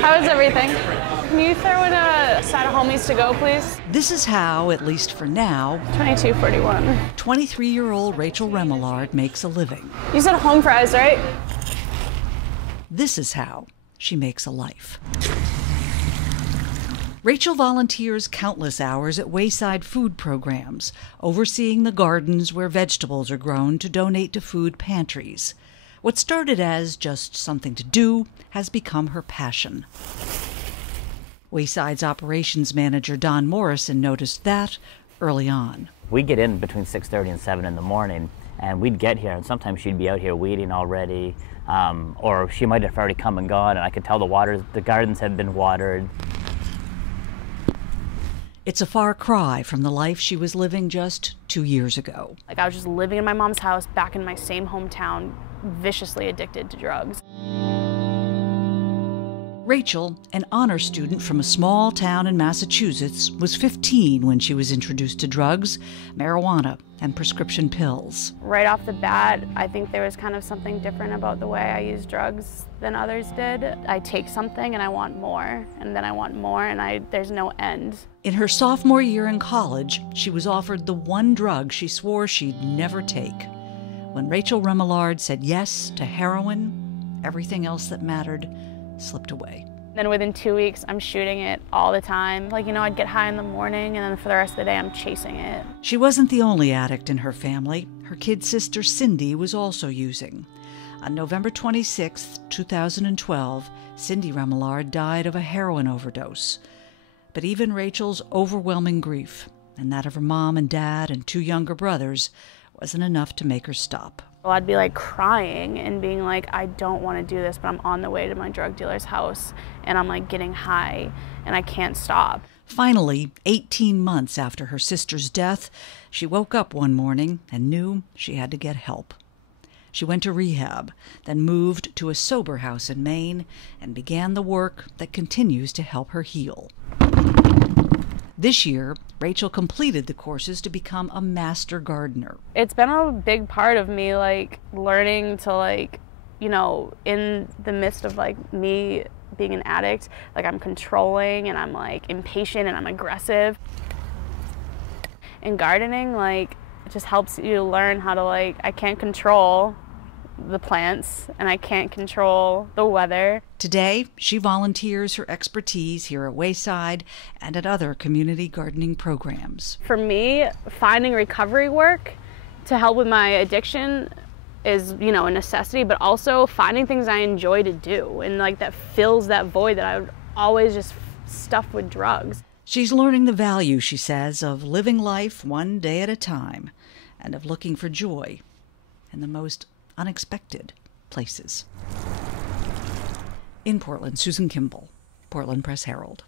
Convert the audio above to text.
How is everything? Can you throw in a side of homies to go, please? This is how, at least for now, $22.41. 23-year-old Rachel Remillard makes a living. You said home fries, right? This is how she makes a life. Rachel volunteers countless hours at Wayside Food Programs, overseeing the gardens where vegetables are grown to donate to food pantries. What started as just something to do has become her passion. Wayside's operations manager, Don Morrison, noticed that early on. We get in between 6:30 and 7 in the morning, and we'd get here, and sometimes she'd be out here weeding already, or she might have already come and gone, and I could tell the gardens had been watered. It's a far cry from the life she was living just 2 years ago. Like, I was just living in my mom's house back in my same hometown, viciously addicted to drugs. Rachel, an honor student from a small town in Massachusetts, was 15 when she was introduced to drugs, marijuana, and prescription pills. Right off the bat, I think there was kind of something different about the way I used drugs than others did. I take something and I want more, and then I want more, and there's no end. In her sophomore year in college, she was offered the one drug she swore she'd never take. When Rachel Remillard said yes to heroin, everything else that mattered slipped away. Then within 2 weeks, I'm shooting it all the time. Like, I'd get high in the morning, and then for the rest of the day, I'm chasing it. She wasn't the only addict in her family. Her kid sister, Cindy, was also using. On November 26, 2012, Cindy Remillard died of a heroin overdose. But even Rachel's overwhelming grief, and that of her mom and dad and 2 younger brothers, wasn't enough to make her stop. Well, I'd be like crying and being like, I don't want to do this, but I'm on the way to my drug dealer's house and I'm like getting high and I can't stop. Finally, 18 months after her sister's death, she woke up one morning and knew she had to get help. She went to rehab, then moved to a sober house in Maine and began the work that continues to help her heal. This year, Rachel completed the courses to become a master gardener. It's been a big part of me, learning to, in the midst of, me being an addict, I'm controlling and I'm, impatient and I'm aggressive. And gardening, it just helps you learn how to, I can't control the plants and I can't control the weather. Today, she volunteers her expertise here at Wayside and at other community gardening programs. For me, finding recovery work to help with my addiction is, a necessity, but also finding things I enjoy to do and that fills that void that I would always just stuff with drugs. She's learning the value, she says, of living life one day at a time and of looking for joy in the most unexpected places. In Portland, Susan Kimball, Portland Press Herald.